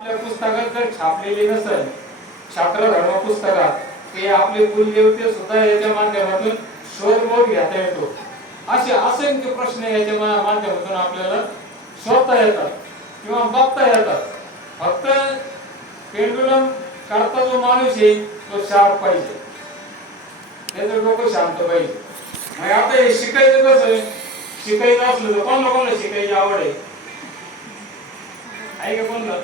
पुस्तकात जर छापलेली नसेल छात्र धर्म पुस्तकात ते आपले कुलदेवते सुद्धा याच्या माध्यमातून शोधबोध घेता येतो. असे असंख्य प्रश्न याच्या माध्यमातून आपल्याला शोधता येतात किंवा बघता येतात. फक्त पेंडुलम करता जो माणूस आहे तो शार्प पाहिजे. त्याचं डोकं शांत पाहिजे. मग आता हे शिकायचं कसं शिकायचं असलं तर कोणाला कोणाला शिकायची आवड आहे? आहे का कोणाला?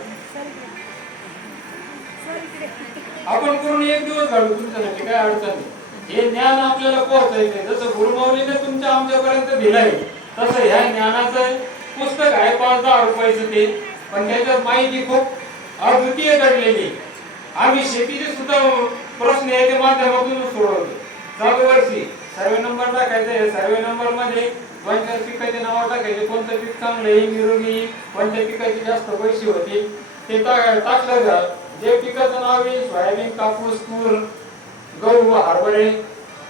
आपण करून एक दिवस घालू तुमच्यासाठी काय अडचण नाही. हे ज्ञान आपल्याला पोहोचायचंय जसं गुरुमाऊलीने तुमच्या आमच्यापर्यंत दिलंय तसं ह्या ज्ञानाचं पुस्तक आहे पाच दहा रुपयाचं ते. पण त्याच्यात माहिती खूप अद्वितीय घडलेली आम्ही शेतीचे सुद्धा प्रश्न याच्या माध्यमातून सोडवतो चालू वर्षी सर्वे नंबर टाकायचा आहे. सर्वे नंबरमध्ये कोणत्या पिकाचे नाव टाकायचे कोणतं पीक चांगलं आहे निरोगी कोणत्या पिकाचे जास्त पैसे होतील ते टाकलं जात. जे पिकाचं नाव आहे सोयाबीन कापूस तूर गहू हरभरे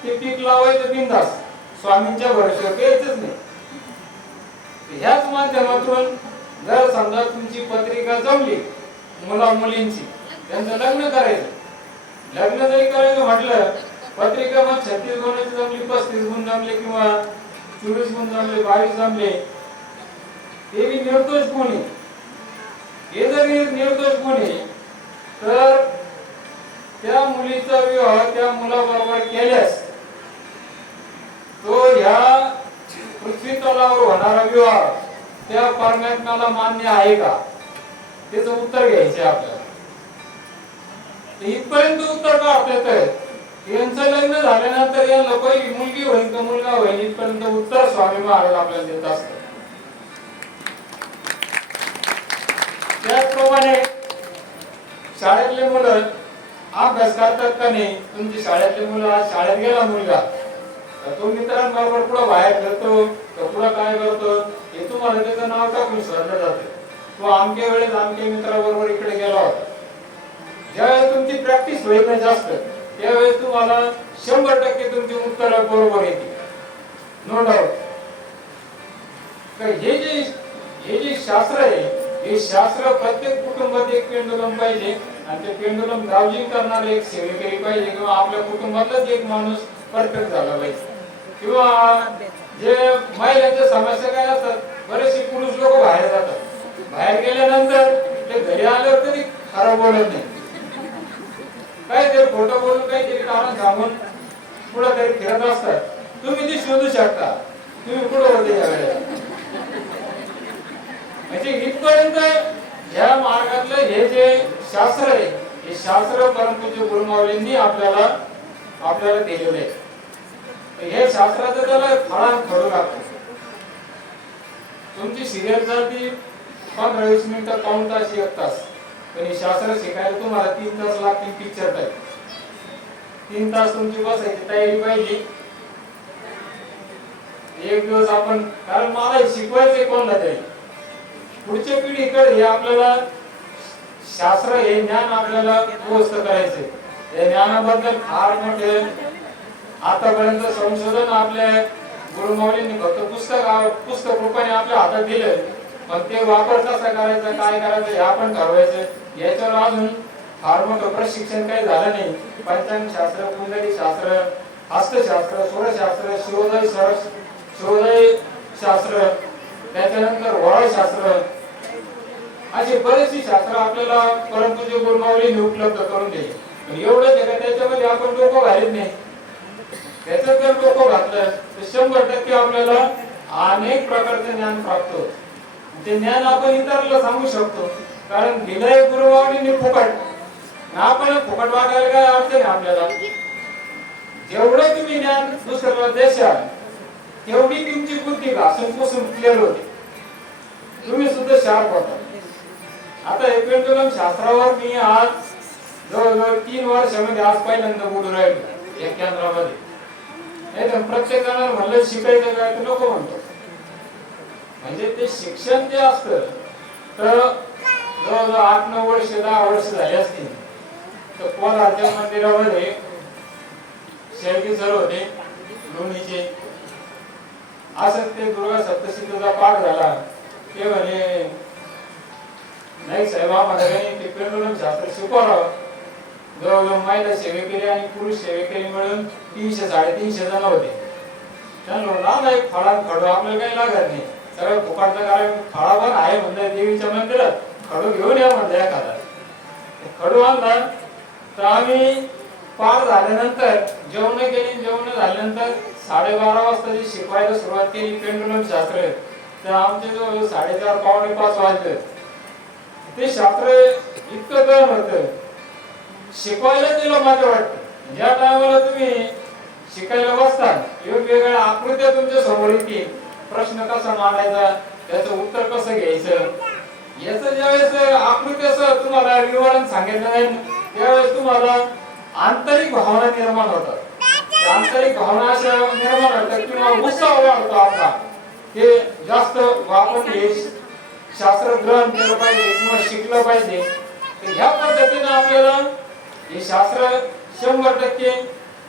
ते पीक लावायचं बिंदास स्वामींच्या भरोश्यावर यायचंच नाही. ह्याच माध्यमातून जर समजा तुमची पत्रिका जमली मुला मुलींची त्यांचं लग्न करायचं. लग्न जरी करायचं म्हटलं पत्रिका मग छत्तीस गुणाची जमली पस्तीस गुण जमले किंवा चोवीस गुण जमले बावीस जमले ते बी निर्दोष गुण आहे. हे जर निर्दोष गुण आहे तर त्या मुलीचा विवाह त्या मुलाबरोबर केल्यास तो ह्या पृथ्वी तलावर होणारा विवाह त्या परमात्म्याला मान्य आहे का? त्याच उत्तर घ्यायचे आपल्याला. इथपर्यंत उत्तर काढता येत यांचं लग्न झाल्यानंतर या लोक मुलगी होईल का मुलगा होईल इथपर्यंत उत्तर स्वामी महाराज आपल्याला देत असतात. त्याचप्रमाणे शाळेतले मुलं अभ्यास करतात का नाही? तुमची शाळेतले मुलं आज शाळेत गेला मुलगा. तो मित्रांबरोबर पुढं बाहेर फिरतो तर पुढे काय करतो? हे तुम्हाला त्याचं नाव टाकून सरलं जातं तो आमच्या वेळेस आमच्या मित्राबरोबर इकडे गेला होता. ज्यावेळेस तुमची प्रॅक्टिस होईल ना जास्त त्यावेळेस तुम्हाला शंभर टक्के तुमची उत्तर बरोबर येते नो डाऊट हे जे हे जे शास्त्र आहे हे शास्त्र प्रत्येक कुटुंबात एक पेंडुलम पाहिजे. आणि ते पेंडुलम ब्राउजिंग करणारे एक सेवेकरी पाहिजे किंवा आपल्या कुटुंबातलाच एक माणूस परफेक्ट झाला पाहिजे. किंवा जे महिलांच्या समस्या काय असतात बरेचसे पुरुष लोक बाहेर जातात. बाहेर गेल्यानंतर ते घरी आल्यावर कधी खराब बोलत नाही. काहीतरी खोटं बोलून काहीतरी कारण सांगून पुढे तरी फिरत असतात. तुम्ही ती शोधू शकता. तुम्ही पुढे होते या वेळेला? म्हणजे इथपर्यंत या मार्गातलं हे जे शास्त्र आहे हे शास्त्र परमपूज्य गुरुमावलींनी आपल्याला आपल्याला दिलेलं आहे. हे शास्त्राचं त्याला फळा फळू लागतो. तुमची सिरियल चालती पंधरा वीस मिनिटं पाऊन तास एक तास पण हे शास्त्र शिकायला तुम्हाला तीन तास लागतील पिक्चर टाईप तीन तास तुमची बसायची तयारी पाहिजे. एक दिवस आपण कारण मला शिकवायचं शिकवायचंय कोणला तरी. पुढच्या पिढीकडे हे आपल्याला शास्त्र हे ज्ञान आपल्याला पोहोचत करायचे या ज्ञानाबद्दल फार मोठे आतापर्यंत संशोधन आपल्या गुरुमाऊलींनी फक्त पुस्तक पुस्तक रूपाने आपल्या हातात दिलं पण ते वापर कसा करायचा काय करायचं हे आपण ठरवायचं. याच्यावर अजून फार मोठं प्रशिक्षण काही झालं नाही. पंचांग शास्त्र कुंडली शास्त्र हस्तशास्त्र सूरशास्त्र शिवोदय सर शिवोदय शास्त्र त्याच्यानंतर वळ असे अशी बरेचशी शास्त्र आपल्याला परंतु गुरुमावलीने उपलब्ध करून दे पण एवढंच का त्याच्यामध्ये आपण डोकं घालीत नाही. त्याच जर डोकं घातलं तर शंभर टक्के आपल्याला अनेक प्रकारचे ज्ञान प्राप्त होत. ते ज्ञान आपण इतरांना सांगू शकतो. कारण दिलंय गुरुमावलीने फुकट. आपण फुकट वागायला काय अडचण आपल्याला. जेवढं तुम्ही ज्ञान दुसऱ्याला देशाल तेवढी तुमची बुद्धी घासून पुसून क्लिअर होते. तुम्ही सुद्धा शार्प होता. आता हे शास्त्रावर मी आज जवळजवळ तीन वर्षामध्ये आज पहिल्यांदा बोलू राहिलो या केंद्रामध्ये नाही तर प्रत्येक जणांना म्हणलं शिकायचं काय तर नको म्हणतो. म्हणजे ते शिक्षण जे असत तर जवळजवळ आठ नऊ वर्ष दहा वर्ष झाली असतील. तर कोल्हारच्या मंदिरामध्ये शेळकी सर होते लोणीचे. असं ते दुर्गा सप्तसिद्धीचा पाठ झाला. ते म्हणे नाही साहेब आम्हाला काही ते पेंडुलम शास्त्र शिकवलं. जवळजवळ महिला सेवेकरी आणि पुरुष सेवेकरी मिळून तीनशे साडेतीनशे जण होते. त्यांना एक फळा खडू आपल्याला काही लागत नाही. सगळं फुकाटचं कारण फळा पण आहे म्हणजे देवीच्या मंदिरात खडू घेऊन या म्हणजे एखादा. खडू आणला तर आम्ही पार झाल्यानंतर जेवण केली जेवण झाल्यानंतर साडेबारा वाजता जी शिकवायला सुरुवात केली पेंडुलम शास्त्र. तर आमचे जो साडेचार पावणे पाच वाजले. ते शास्त्र इतकं गरम होतं. शिकवायला तिला माझं वाटतं. म्हणजे ज्या टायमाला तुम्ही शिकायला बसता वेगवेगळ्या आकृत्या तुमच्यासमोर येतील. प्रश्न कसा मांडायचा? त्याचं उत्तर कसं घ्यायचं? याचं ज्यावेळेस आकृत्याचं तुम्हाला विवरण सांगितलं नाही त्यावेळेस तुम्हाला आंतरिक भावना निर्माण होतात. आंतरिक भावना अशा निर्माण होतात किंवा उत्साह वाढतो आपला. ते जास्त वापर हे शास्त्र ग्रहण केलं पाहिजे किंवा शिकलं पाहिजे तर ह्या पद्धतीने आपल्याला हे शास्त्र शंभर टक्के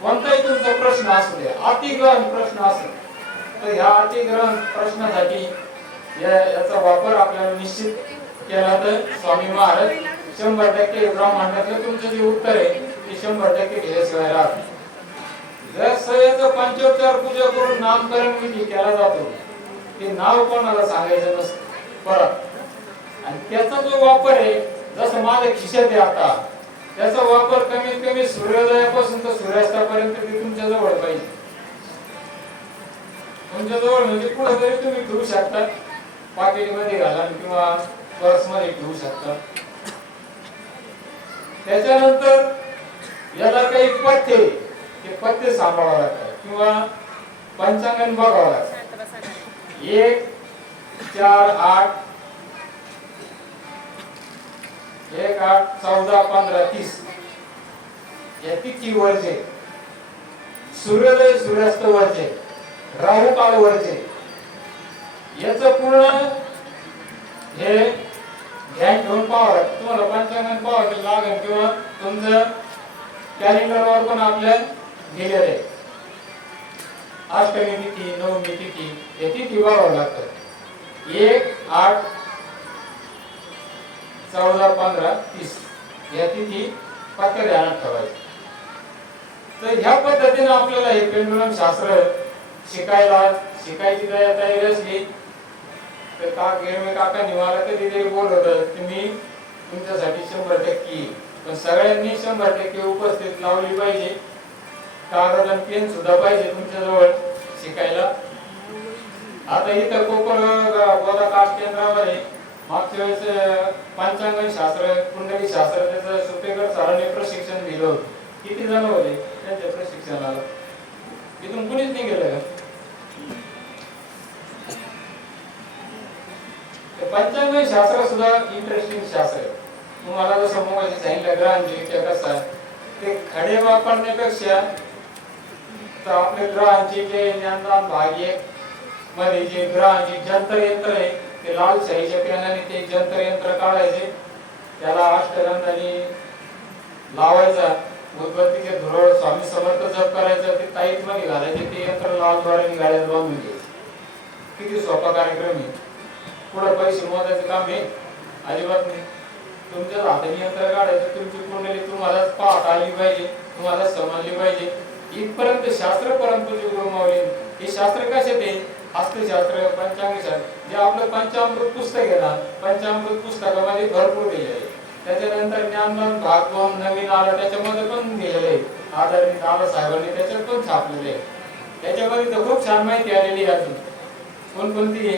कोणताही तुमचा प्रश्न असू दे अतिग्रहण प्रश्न असेल तर ह्या अतिग्रहण प्रश्नासाठी या याचा वापर आपल्याला निश्चित केला तर स्वामी महाराज शंभर टक्के ब्रह्मांडातलं तुमचं जे उत्तर आहे ते शंभर टक्के दिल्याशिवाय राहत नाही. जर सह्याचं पंचोपचार पूजा करून नामकरण विधी केला जातो ते नाव कोणाला सांगायचं नसतं परत. आणि त्याचा जो वापर आहे जसं माझ्या खिशात आहे आता त्याचा वापर कमीत कमी सूर्योदयापासून तर सूर्यास्तापर्यंत ते तुमच्या जवळ पाहिजे. तुमच्या जवळ म्हणजे कुठेतरी तुम्ही ठेवू शकता. पाकिटमध्ये घाला किंवा पर्समध्ये ठेवू शकता. त्याच्यानंतर याला काही पथ्य ते पथ्य सांभाळावं लागतात किंवा पंचांगण बघावं लागतं. एक चार आठ. एक आठ चौदा पंधरा तीस. या तिथी वरचे. सूर्योदय सूर्यास्त वरचे. राहू काळ वरचे. याच पूर्ण हे ध्यान ठेवून पाहावं तुम्हाला पंचांगण पाहावं लागेल किंवा तुमचं कॅलेंडरवर पण आपल्या दिलेलं आहे. अष्टमी तिथी नवमी तिथी या तिथी बघावं लागतं. एक आठ चौदा पंधरा तीस. या तिथी फक्त ध्यानात ठेवायचं. तर ह्या पद्धतीने आपल्याला हे पेंडुलम शास्त्र शिकायला शिकायची तयारी असली तर का गिरमे काका निवाला कधी तरी बोलत की मी तुमच्यासाठी शंभर टक्के पण सगळ्यांनी शंभर टक्के उपस्थित लावली पाहिजे. कागद आणि पेन सुद्धा पाहिजे तुमच्याजवळ शिकायला. आता इथं कोकण गोदा कास्ट केंद्रामध्ये मागच्या वेळेस अं, पंचांगण शास्त्र कुंडली शास्त्र त्याचं सुपेकर सरांनी प्रशिक्षण दिलं होतं. किती जण होते? त्यांच्या प्रशिक्षणाला. इथून कुणीच नाही गेलं का? ते शास्त्र सुद्धा इंटरेस्टिंग शास्त्र आहे. तुम्हाला जसं मोबाईल सांगितलं ग्रहांची कसं आहे ते खडे वापरण्यापेक्षा तर आपले ग्रहांचे जे ज्ञानदान भाग एक मध्ये जे ग्रहांची जंतर यंत्र आहे ते लाल शाहीच्या पेनाने ते जंतर यंत्र काढायचे. त्याला अष्टगंधाने लावायचा. उदबत्तीचे धुरळ स्वामी समर्थ जप करायचं. ते ताईत मध्ये घालायचे. ते यंत्र लाल द्वारे गाड्यात बांधून घ्यायचे. किती सोपा कार्यक्रम आहे. पुढे पैसे मोजायचं काम आहे. अजिबात नाही. तुमच्या हाताने यंत्र काढायचं. तुमची कुंडली तुम्हाला पाहता आली पाहिजे. तुम्हाला समजली पाहिजे. इथपर्यंत शास्त्र परंतु जे हे शास्त्र कशात आहे? हस्तशास्त्र पंचांग शास्त्र जे आपलं पंचामृत पुस्तक आहे ना पंचामृत पुस्तकामध्ये भरपूर दिले आहे. त्याच्यानंतर ज्ञानदान भाग दोन नवीन आला त्याच्यामध्ये पण दिलेले आहे. आदरणीय दादा साहेबांनी त्याच्यात पण छापलेले आहे. त्याच्यामध्ये तर खूप छान माहिती आलेली आहे अजून. कोणकोणती आहे?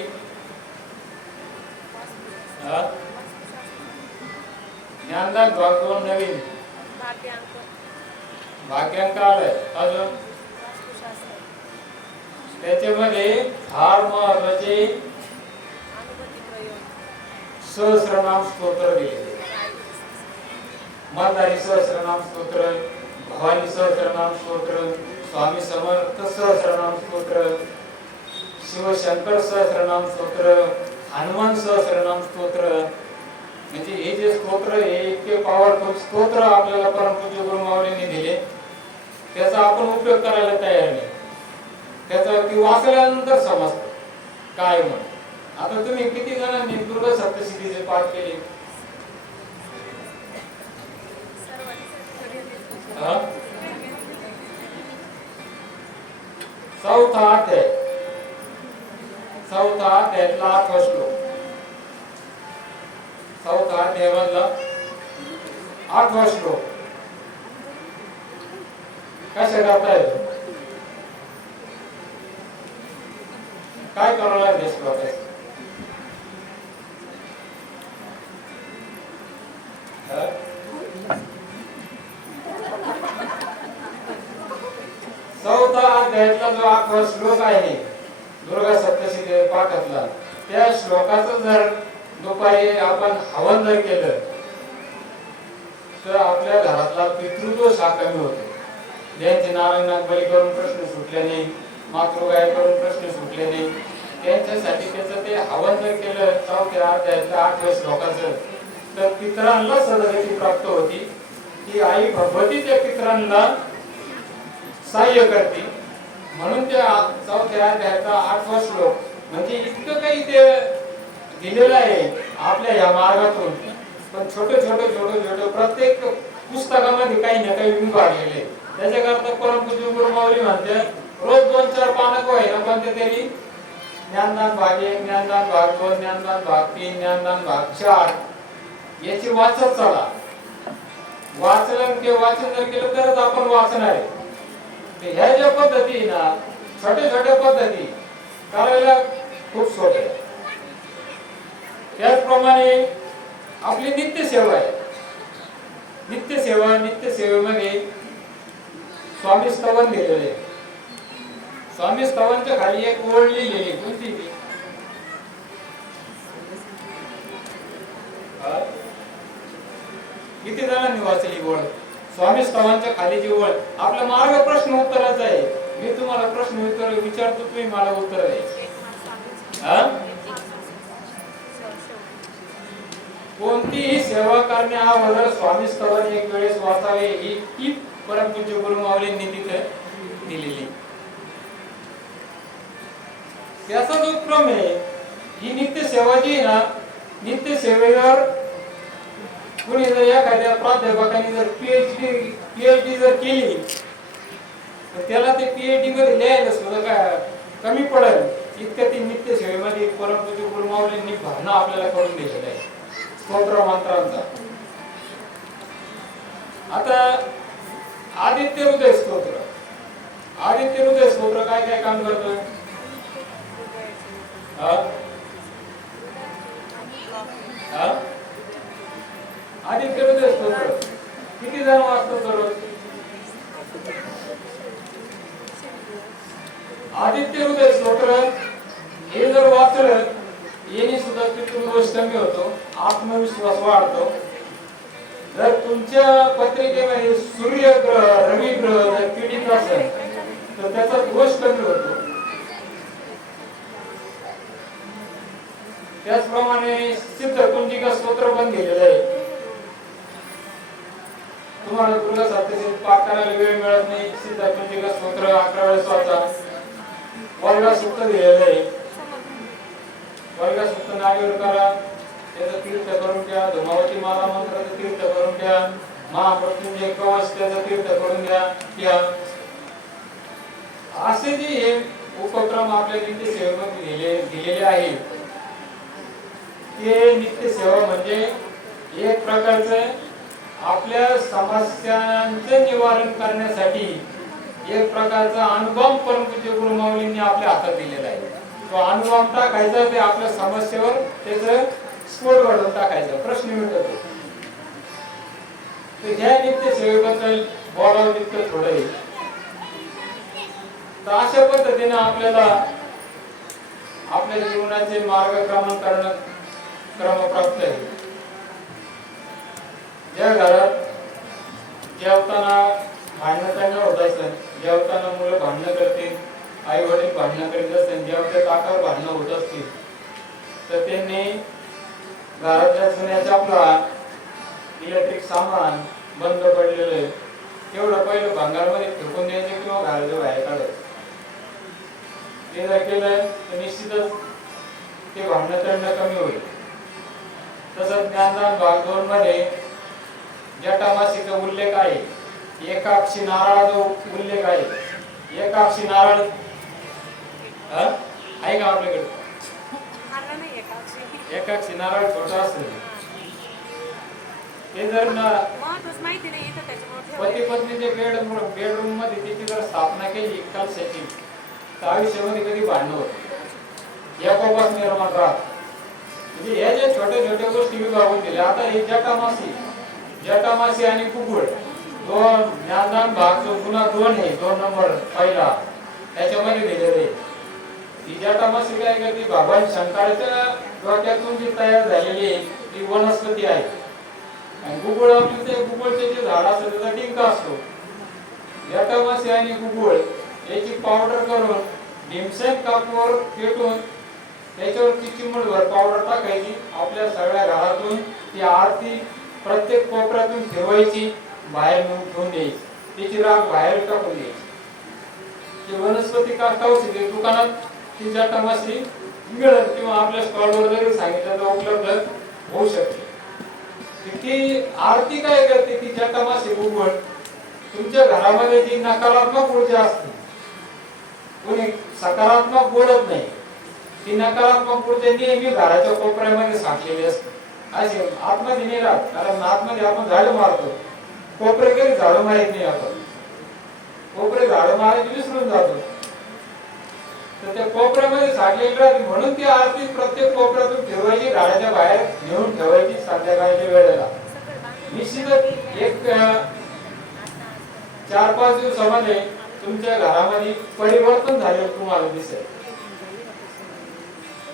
ज्ञानदान भाग दोन नवीन. भाग्यांक आलाय. अजून? त्याच्यामध्ये फार महत्त्वाचे सहस्रनाम स्तोत्र दिलेले. मंदारी सहस्रनाम स्तोत्र भवानी सहस्रनाम स्तोत्र स्वामी समर्थ सहस्रनाम स्तोत्र शिवशंकर सहस्रनाम स्तोत्र हनुमान सहस्रनाम स्तोत्र. म्हणजे हे जे स्तोत्र हे इतके पॉवरफुल स्तोत्र आपल्याला परमपूज्य गुरुमावलीने दिले. त्याचा आपण उपयोग करायला तयार नाही. त्याचं ती वाचल्यानंतर समजतं. काय म्हण आता तुम्ही किती जणांनी दुर्गा सप्तसिद्धीचे पाठ केले? चौथा अध्याय. चौथा अध्यायातला आठवा श्लोक. चौथा अध्यायामधला आठवा श्लोक. कशा करता येतो? काय करणार लागेल श्लोकाचं चौथा अध्यायातला जो आठवा श्लोक आहे दुर्गा सप्तशी पाठातला त्या श्लोकाचं जर दुपारी आपण हवन जर केलं तर आपल्या घरातला पितृदोष हा कमी होतो. ज्यांचे नारायण बळी करून प्रश्न सुटले नाही मातृगाय करून प्रश्न सुटले नाही त्यांच्यासाठी त्याचं ते हवन जर केलं चौथ्या आठ आठव्या लोकांचं. तर पितरांना सदगती प्राप्त होती. की आई भगवती त्या पितरांना सहाय्य करते. म्हणून त्या चौथ्या त्याचा आठवा श्लोक म्हणजे इतकं काही ते दिलेलं आहे आपल्या या मार्गातून. पण छोटं छोटं छोटं छोटं प्रत्येक पुस्तकामध्ये काही ना काही विभागलेले त्याच्याकरता परमपूज्य गुरुमावली म्हणते रोज दोन चार पानं को आहे तरी ज्ञानदान भाग एक ज्ञानदान भाग दोन ज्ञानदान भाग तीन ज्ञानदान भाग चार. याची वाचत चला वाचन के वाचन जर केलं तरच आपण वाचणार आहे. ते ह्या ज्या पद्धती ना छोट्या छोट्या पद्धती करायला खूप सोपे त्याचप्रमाणे आपली नित्य सेवा आहे. नित्य सेवा नित्य सेवेमध्ये स्वामी स्तवन दिलेले आहे. स्वामी स्तवांच्या खाली एक ओळ लिहिलेली कोणती? ती? किती जणांनी वाचली ओळ? स्वामी स्तवांच्या खाली जी ओळ. आपला मार्ग प्रश्न उत्तराचा आहे. मी तुम्हाला प्रश्न उत्तर विचारतो तुम्ही मला उत्तर द्यायचे कोणतीही सेवा करणे अगोदर स्वामी स्तवन एक वेळेस वाचावे ही ही परमपूज्य गुरुमावलींनी तिथे दिलेली. त्याचा जो क्रम आहे ही नित्य सेवा जी आहे ना नित्य सेवेवर कुणी जर एखाद्या प्राध्यापकाने जर पीएचडी पीएचडी जर केली तर त्याला ते पीएचडी मध्ये लिहायला सुद्धा काय कमी पडेल. इतकं ती नित्य सेवेमध्ये परमपूज्य गुरुमावलींनी भावना आपल्याला करून दिलेलं आहे स्तोत्र मंत्रांचा. आता आदित्य हृदय स्तोत्र. आदित्य हृदय स्तोत्र काय काय काम करतोय हा? हा? आदित्य हृदय किती जण वाचतो दररोज आदित्य हृदय स्तोत्र हे जर वाचलं येणे सुद्धा पितृदोष कमी होतो. आत्मविश्वास वाढतो. जर तुमच्या पत्रिकेमध्ये सूर्य ग्रह रवी ग्रह जर पीडित असेल तर त्याचा दोष कमी होतो. त्याचप्रमाणे सिद्ध स्तोत्र पण दिलेलं आहे. तुम्हाला दुर्गा सप्तशती पाठ करायला वेळ मिळत नाही. सिद्धकुंजिका स्तोत्र अकरा वेळेस वाचा. वर्गा सुक्त दिलेलं आहे. वर्गा सुक्त नागेवर करा. त्याचं तीर्थ करून घ्या. धुमावती माला मंत्राचं तीर्थ करून घ्या. महामृत्युंजय कवच त्याचं तीर्थ करून घ्या. घ्या असे जे हे उपक्रम आपल्या नित्य सेवेमध्ये दिले दिलेले आहेत ते नित्य सेवा म्हणजे एक प्रकारचं आपल्या समस्यांचे निवारण करण्यासाठी एक प्रकारचा अनुभव परमपूज्य गुरुमाऊलींनी आपल्या हातात दिलेला आहे. तो अनुभव टाकायचा ते आपल्या समस्येवर त्याचं स्फोट घडवून टाकायचा. प्रश्न मिळतो तर ह्या नित्य सेवेबद्दल बोलावं तितकं थोडं आहे. तर अशा पद्धतीने आपल्याला आपल्या जीवनाचे मार्गक्रमण करणं क्रमप्राप्त आहे ज्या घरात जेवताना भांडणं त्यांना होत असेल जेवताना मुलं भांडणं करतील आई वडील भांडणं करीत असतील जेवढे काका भांडणं होत असतील तर त्यांनी घरातल्या जुन्या चपला इलेक्ट्रिक सामान बंद पडलेलं आहे. तेवढं पहिलं भांगारमध्ये फेकून द्यायचं किंवा घराच्या बाहेर काढायचं. ते जर केलं तर निश्चितच ते भांडणं तंड कमी होईल. तसंच ज्ञानदान भाग दोन मध्ये जटामासीचा उल्लेख आहे एकाक्षी नारळाचा उल्लेख आहे एकाक्षी नारळ? आहे का आपल्याकडे आणला नाहीये का अक्षय? एका नारळ छोटा असेल ते जर पती. पत्नीच्या बेड बेडरूममध्ये त्याची जर स्थापना केली कलशाची तर आयुष्यामध्ये कधी भांडण होत एकोपास निर्माण राहत म्हणजे या ज्या छोट्या छोट्या गोष्टी विभागून दिल्या आता हे जटामासी जटामासी आणि कुकुळ दोन ज्ञानदान भाग जो गुन्हा दोन आहे दोन नंबर पहिला त्याच्यामध्ये दिलेले ती जटामासी काय करते भगवान शंकराच्या डोक्यातून जी तयार झालेली आहे ती वनस्पती आहे. आणि गुगुळ आपली ते गुगुळचे जे झाड असतं त्याचा डिंका असतो. जटामासी आणि गुगुळ याची पावडर करून भीमसेन कापूर पेटून त्याच्यावर ती चिमूटभर पावडर टाकायची? आपल्या सगळ्या घरातून ती आरती प्रत्येक कोपऱ्यातून फिरवायची बाहेर नेऊन ठेवून द्यायची. त्याची राग बाहेर टाकून द्यायची. ती वनस्पती काष्ट औषधी दुकानात ती जटामाशी मिळत किंवा आपल्या स्टॉलवर जरी सांगितलं तर उपलब्ध होऊ शकते. ती- आरती काय करते? ती जटामाशी उघड. तुमच्या घरामध्ये जी नकारात्मक ऊर्जा असते कोणी सकारात्मक बोलत नाही. ती नकारात्मक ऊर्जा नेहमी घराच्या कोपऱ्यामध्ये साठलेली असते. असे आतमध्ये नाही राहत कारण आतमध्ये आपण झाडं मारतो. कोपरे कधी झाडं मारत नाही आपण. कोपरे झाडं मारायची विसरून जातो. तर त्या कोपऱ्यामध्ये साठलेली राहते म्हणून ती आरती प्रत्येक कोपऱ्यातून ठेवायची घराच्या बाहेर घेऊन ठेवायची संध्याकाळच्या वेळेला. निश्चितच एक चार पाच दिवसामध्ये तुमच्या घरामध्ये परिवर्तन झाले तुम्हाला दिसेल.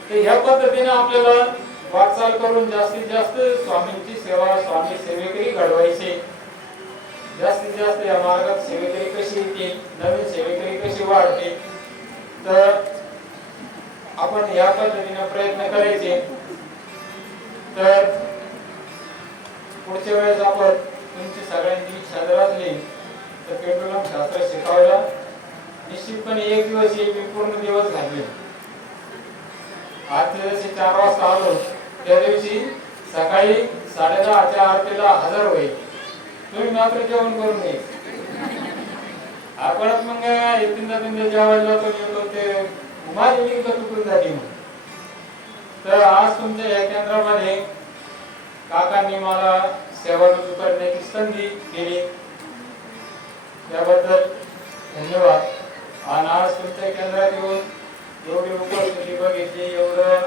तर ह्या पद्धतीने आपल्याला वाटचाल करून जास्तीत जास्त स्वामींची सेवा स्वामी सेवेकरी घडवायचे. जास्तीत जास्त या मार्गात सेवेकरी कशी येते नवीन सेवेकरी कशी वाढते तर आपण या पद्धतीने प्रयत्न करायचे. तर पुढच्या वेळेस आपण तुमची सगळ्यांची इच्छा जर असली तर पेट्रोलियम शास्त्र शिकायला निश्चितपणे एक दिवस एक पूर्ण दिवस घालवे आजच्या दिवशी चार वाजता आलो त्या दिवशी सकाळी साडे दहाच्या आरतीला हजर होईल. तुम्ही मात्र जेवण करून घे. आपणच मग तीनदा तीनदा जेवायला तो येतो ते माझी लिंग तुटून झाली मग तर आज तुमच्या या केंद्रामध्ये काकांनी मला सेवा रुजू करण्याची संधी दिली. त्याबद्दल धन्यवाद. आणि आज तुमच्या केंद्रात येऊन एवढी उपस्थिती बघितली एवढं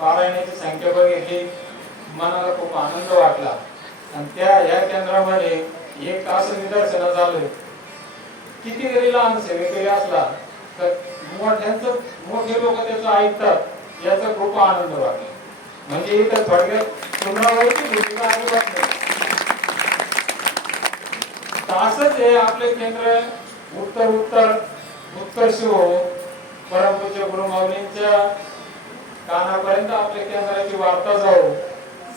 पारायणाची संख्या बघितली मनाला खूप आनंद वाटला. आणि त्या या केंद्रामध्ये एक असं निदर्शन झालं. किती जरी लहान सेवेकरी असला तर मोठ्यांचं मोठे लोक त्याचं ऐकतात याचा खूप आनंद वाटला. म्हणजे इथं थोडक्यात पुनरावृत्ती भूमिका अजिबात नाही. तासच असंच हे आपले केंद्र उत्तर उत्तर उत्तर शिव परमपूज्य गुरु माऊलींच्या कानापर्यंत आपल्या केंद्राची वार्ता जाऊ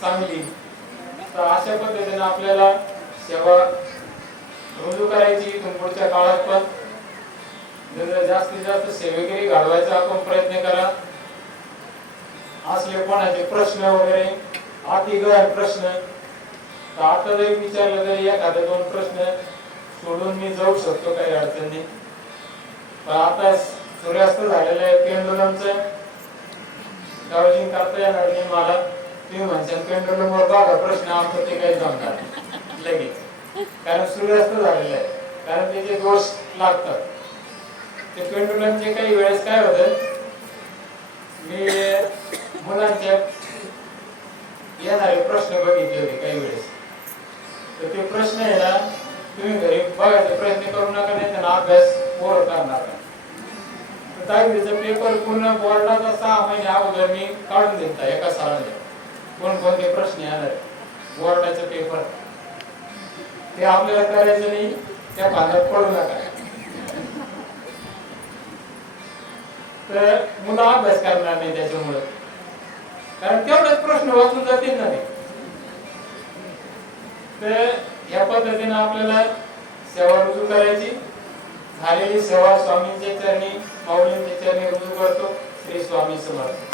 चांगली तर अशा पद्धतीने आपल्याला सेवा रुजू करायची इथून पुढच्या काळात पण जास्तीत जास्त सेवेगिरी घालवायचा आपण प्रयत्न करा. असले कोणाचे प्रश्न वगैरे अति प्रश्न. तर आता जरी विचारलं तरी एखादा दोन प्रश्न सोडून मी जाऊ शकतो काही अडचण नाही. आता सूर्यास्त झालेलं आहे. पेंडुलमचं काळजी करता येणार नाही मला. तुम्ही म्हणशाल पेंडुलमवर बघा प्रश्न आमचा ते काही जमणार लगेच. कारण सूर्यास्त झालेलं आहे. कारण त्याचे दोष लागतात. ते पेंडुलमचे काही वेळेस काय होतं? मी मुलांच्या येणारे प्रश्न बघितले होते काही वेळेस. तर ते प्रश्न आहे ना तुम्ही घरी बघायचा प्रयत्न करू नका नाही त्यांना अभ्यास पोर करणार नाही. दहावीचा पेपर पूर्ण बोर्डाचा सहा महिने अगोदर मी काढून देता एका सालाने कोणकोणते प्रश्न येणार? बोर्डाचा पेपर ते आपल्याला करायचं नाही त्या भागात पडू नका. तर मुलं अभ्यास करणार नाही त्याच्यामुळे. कारण तेवढेच प्रश्न वाचून जातील ना तर या पद्धतीने आपल्याला सेवा रुजू करायची झालेली सेवा स्वामींच्या चरणी माऊलींच्या चरणी रुजू करतो. श्री स्वामी समर्थ.